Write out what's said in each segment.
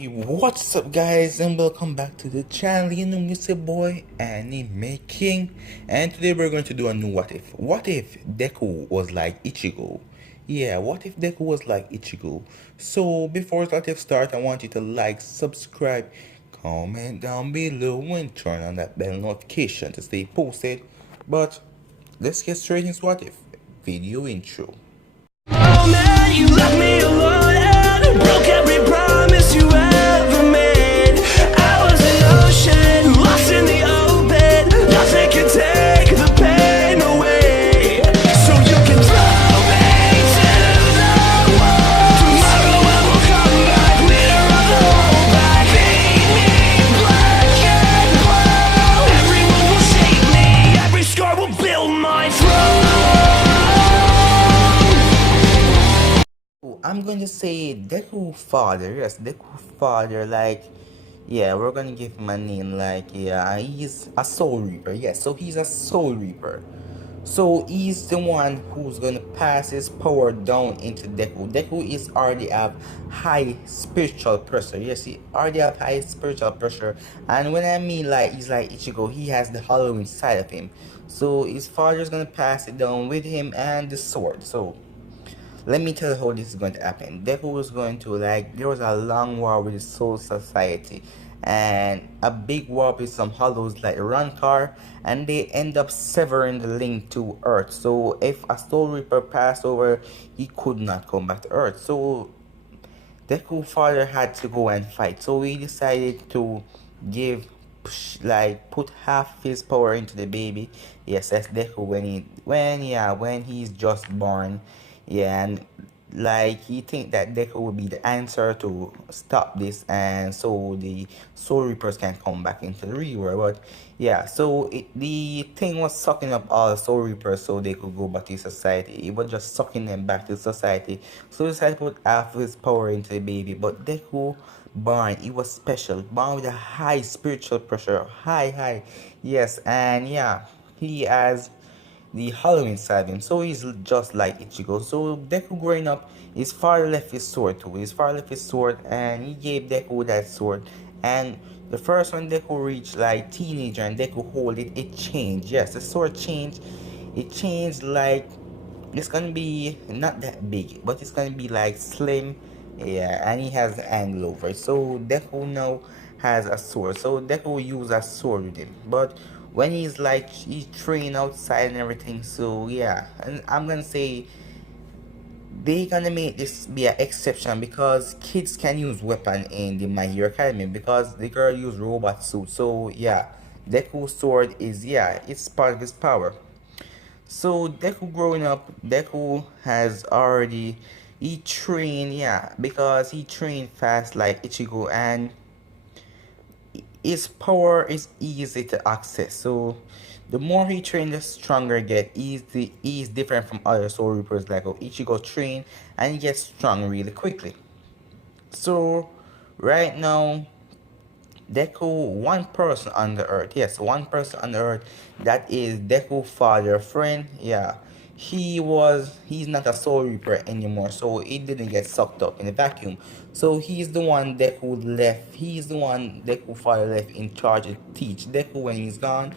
Hey, what's up guys and welcome back to the channel. You know me, it's your boy Anime King, and today we're going to do a new what if Deku was like Ichigo. Yeah, what if Deku was like Ichigo? So before start, I want you to like, subscribe, comment down below, and turn on that bell notification to stay posted. But let's get straight into what if video intro. Oh man, you left me alone and broke every promise you ever made. I was an ocean, lost in the open. Nothing can take the pain away. So you can throw me to the wall. Tomorrow I will come back, leader of the whole pack. Paint me black and blue. Everyone will shake me, every scar will build my throne. I'm going to say Deku father. Yes, Deku father. Like, yeah, we're gonna give him a name. Like, yeah, he's a Soul Reaper. Yes, so he's a Soul Reaper. So he's the one who's gonna pass his power down into Deku. Deku is already have high spiritual pressure. Yes, he already have high spiritual pressure. And when I mean like he's like Ichigo, he has the hollow inside of him. So his father's gonna pass it down with him and the sword. So let me tell you how this is going to happen. Deku was going to, like, there was a long war with the Soul Society and a big war with some hollows like Rankar, and they end up severing the link to Earth. So if a Soul Reaper passed over, he could not come back to Earth. So Deku father had to go and fight. So he decided to give, like, put half his power into the baby. Yes, that's Deku when he's just born. Yeah, and like he think that Deku will be the answer to stop this, and so the Soul Reapers can come back into the real world. But yeah, so the thing was sucking up all the Soul Reapers so they could go back to society. It was just sucking them back to society. So he decided to put half his power into the baby. But Deku born, he was special, born with a high spiritual pressure, high, yes, and yeah, he has the hollow inside him, so he's just like Ichigo. So Deku growing up, his father left his sword too. His father left his sword and he gave Deku that sword. And the first one Deku reached like teenager and Deku hold it, it changed. Yes, the sword changed. It changed like it's gonna be not that big, but it's gonna be like slim. Yeah, and he has the angle over it. So Deku now has a sword. So Deku use a sword with him. But when he's like he's trained outside and everything, so yeah. And I'm gonna say they gonna make this be an exception because kids can use weapon in the My Hero Academy because the girl use robot suit. So yeah, Deku's sword is, yeah, it's part of his power. So Deku growing up, Deku has already, he trained, yeah, because he trained fast like Ichigo, and his power is easy to access. So the more he trains, the stronger he get. He's different from other Soul Reapers like how Ichigo train and he gets strong really quickly. So right now Deku, one person on the earth. Yes, one person on the earth. That is Deku father friend. Yeah. He's not a Soul Reaper anymore, so he didn't get sucked up in the vacuum. So he's the one Deku left. He's the one Deku father left in charge to teach Deku when he's gone.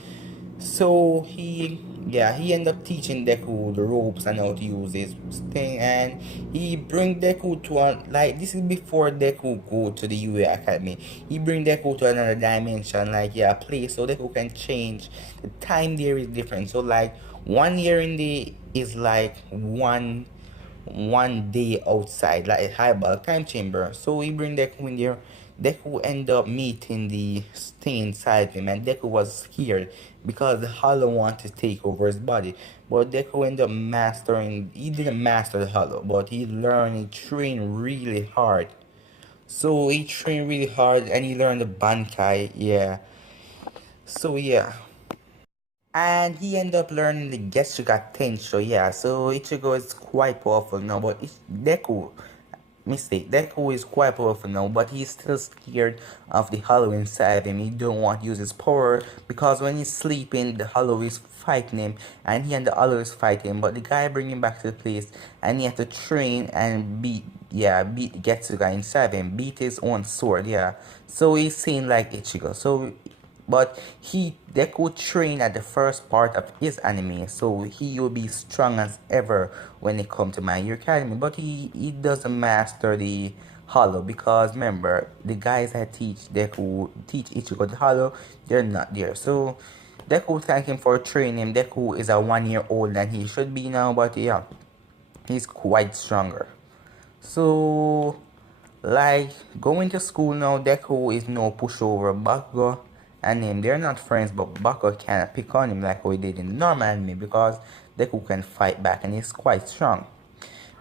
So he ended up teaching Deku the ropes and how to use his thing, and he bring Deku to like, this is before Deku go to the UA Academy. He bring Deku to another dimension, like, yeah, place so Deku can change. The time there is different. So like 1 year in the is like one day outside, like a highball time chamber. So he bring Deku in there. Deku end up meeting the thing inside him, and Deku was scared because the Hollow wanted to take over his body. But Deku ended up mastering. He didn't master the Hollow, but he learned. He trained really hard. So he trained really hard, and he learned the Bankai. Yeah. So yeah. And he ended up learning the Getsuga Tensho, yeah. So Ichigo is quite powerful now, but Deku is quite powerful now, but he's still scared of the Hollow inside of him. He don't want to use his power because when he's sleeping, the Hollow is fighting him, and he and the Hollow is fighting him. But the guy bring him back to the place, and he had to train and yeah, beat Getsuga inside of him, beat his own sword, yeah. So he's saying like Ichigo. So, but he Deku trained at the first part of his anime, so he will be strong as ever when it comes to My Hero Academy. But he doesn't master the Hollow because remember the guys that teach Ichigo the Hollow, they're not there. So Deku thank him for training him. Deku is a 1 year old than he should be now, but yeah, he's quite stronger. So, like, going to school now, Deku is no pushover. Bakugo and him, they're not friends, but Bakugo can't pick on him like how he did in the normal anime because Deku can fight back and he's quite strong.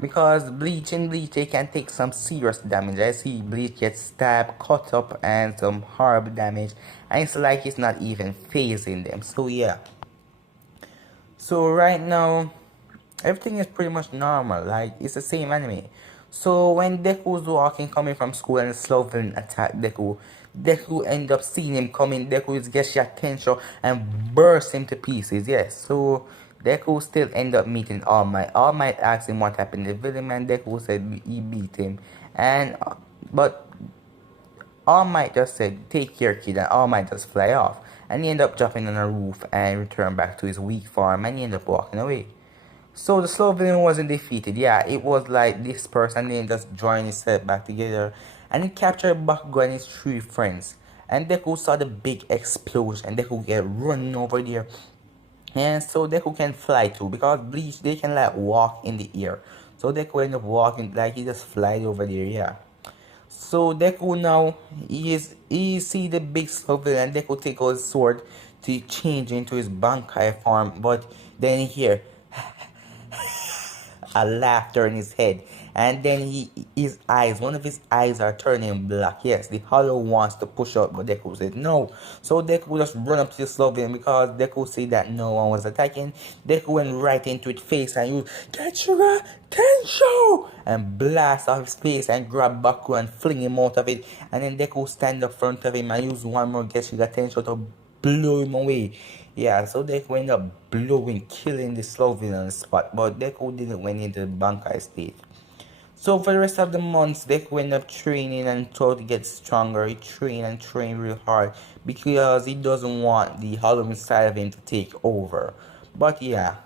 Because in Bleach, they can take some serious damage. I see Bleach get stabbed, cut up, and some horrible damage. And it's like it's not even phasing them. So, yeah. So, right now, everything is pretty much normal. Like, it's the same anime. So, when Deku's walking, coming from school, and Slovin attack Deku, Deku end up seeing him coming. Deku is gets your attention and burst him to pieces. Yes, so Deku still end up meeting All Might. All Might asked him what happened to the villain, and Deku said he beat him. And but All Might just said, "Take care, kid," and All Might just fly off. And he ended up jumping on a roof and return back to his weak form, and he ended up walking away. So the slow villain wasn't defeated. Yeah, it was like this person then just joined himself back together, and he captured Bakugo and his three friends. And Deku saw the big explosion, and Deku get running over there. And so Deku can fly too, because Bleach they can like walk in the air. So Deku end up walking like he just flies over there. Yeah. So Deku now he see the big slow villain, and Deku take out his sword to change into his Bankai form, but then he hear a laughter in his head, and then his eyes, one of his eyes are turning black. Yes, the Hollow wants to push out, but Deku said no. So Deku just run up to the Slovene because Deku see that no one was attacking. Deku went right into its face and used Getsuga Tensho and blast off his face and grab Baku and fling him out of it. And then Deku stand up front of him and use one more Getsuga Tensho to blow him away. Yeah, so Deku ended up blowing, killing the Slovene on the spot, but Deku didn't went into the Bankai state. So for the rest of the months, Deku ended up training and tried to get stronger. He trained and trained real hard because he doesn't want the Hollow side of him to take over. But yeah,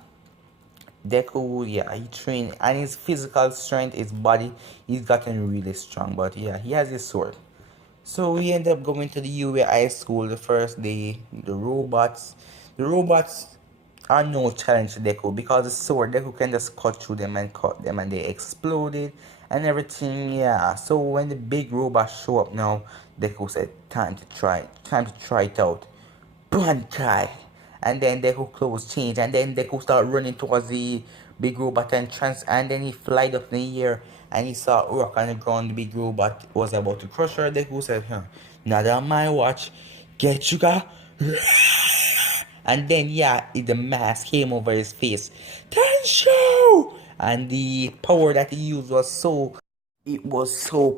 Deku, yeah, he trained and his physical strength, his body, he's gotten really strong. But yeah, he has his sword. So we end up going to the UA High School the first day. The robots are no challenge to Deku because the sword Deku can just cut through them and cut them and they exploded and everything. Yeah. So when the big robots show up now, Deku said, time to try it out. Bankai. And then Deku clothes change, and then Deku start running towards the big robot and then he flied up in the air and he saw a rock on the ground. The big robot was about to crush her. Deku said, huh, not on my watch. Get you got. And then yeah, the mask came over his face. Tensho! And the power that he used was so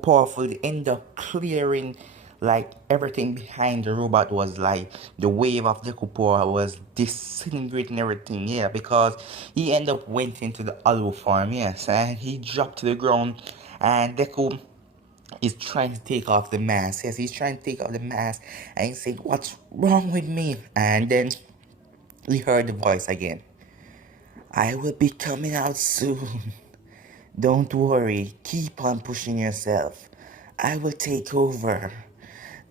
powerful. It ended up clearing like everything behind the robot was like the wave of Deku power was disintegrating everything. Yeah, because he ended up went into the hollow form. Yes, and he dropped to the ground, and Deku is trying to take off the mask. Yes, he's trying to take off the mask, and he said, "What's wrong with me?" And then he heard the voice again. I will be coming out soon. Don't worry, keep on pushing yourself. I will take over.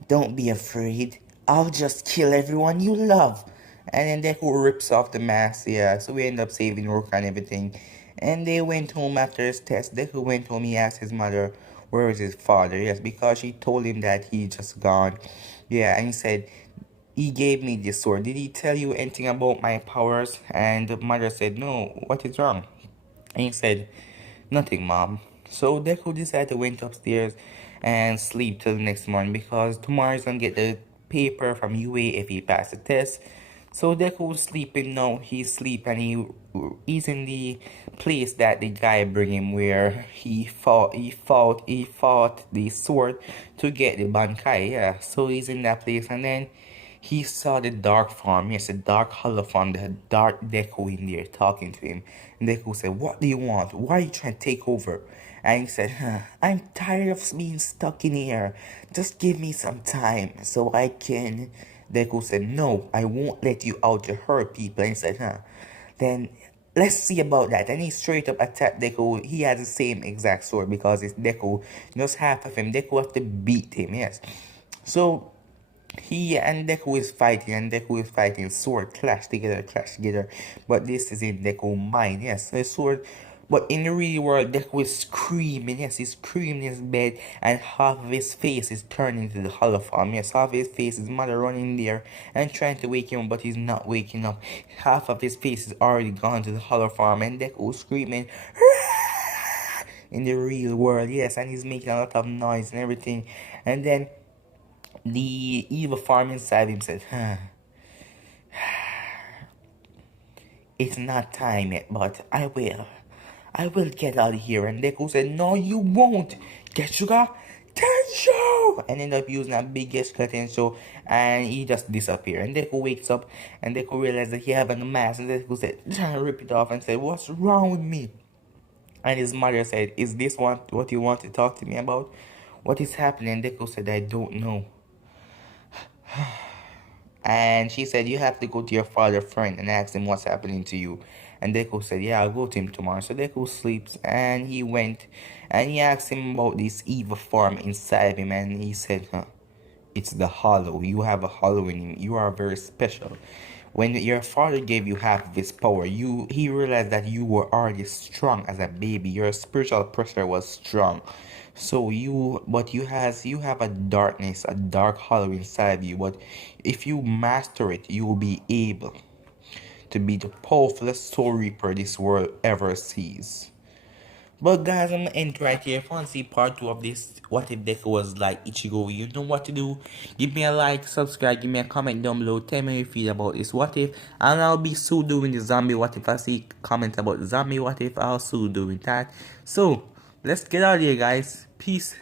Don't be afraid. I'll just kill everyone you love. And then Deku rips off the mask, yeah. So we end up saving Rook and everything. And they went home after his test. Deku went home, he asked his mother, where is his father? Yes, because she told him that he just gone. Yeah, and he said, he gave me this sword. Did he tell you anything about my powers? And the mother said, no, what is wrong? And he said, nothing, mom. So Deku decided to went upstairs and sleep till the next morning because tomorrow he's gonna get the paper from UA if he passed the test. So Deku's sleeping now. He's sleep and he's in the place that the guy bring him where he fought the sword to get the Bankai. Yeah, so he's in that place and then he saw the dark form, yes, the dark hollow form, the dark Deku in there talking to him. And Deku said, what do you want? Why are you trying to take over? And he said, I'm tired of being stuck in here. Just give me some time so I can. Deku said, no, I won't let you out to hurt people. And he said, then let's see about that. And he straight up attacked Deku. He has the same exact sword because it's Deku, just half of him. Deku have to beat him, yes. So he and Deku is fighting, and Deku is fighting. Sword clash together. But this is in Deku mind, yes. The sword. But in the real world, Deku is screaming, yes, he's screaming in his bed, and half of his face is turning to the hollow form. Yes, half of his face, his mother running there and trying to wake him up, but he's not waking up. Half of his face is already gone to the hollow form, and Deku is screaming in the real world, yes, and he's making a lot of noise and everything. And then the evil farm inside him said, it's not time yet, but I will. I will get out of here. And Deku said, no, you won't. Getsuga, Tensho! And ended up using a big Getsuga Tensho, and he just disappeared. And Deku wakes up, and Deku realizes that he has a mask. And Deku said, rip it off, and said, what's wrong with me? And his mother said, is this what you want to talk to me about? What is happening? And Deku said, I don't know. And she said, you have to go to your father's friend and ask him what's happening to you. And Deku said, yeah, I'll go to him tomorrow. So Deku sleeps, and he went and he asked him about this evil form inside him. And he said, it's the hollow. You have a hollow in him. You are very special. When your father gave you half of his power, he realized that you were already strong as a baby. Your spiritual pressure was strong. So you have a darkness, a dark hollow inside you. But if you master it, you will be able to be the powerfulest soul reaper this world ever sees. But guys, I'm gonna end right here. If you want to see part 2 of this, what if Deku was like Ichigo, you know what to do. Give me a like, subscribe, give me a comment down below. Tell me how you feel about this what if. And I'll be soon doing the zombie what if. I see comments about zombie what if, I'll soon doing that. So, let's get out of here, guys. Peace.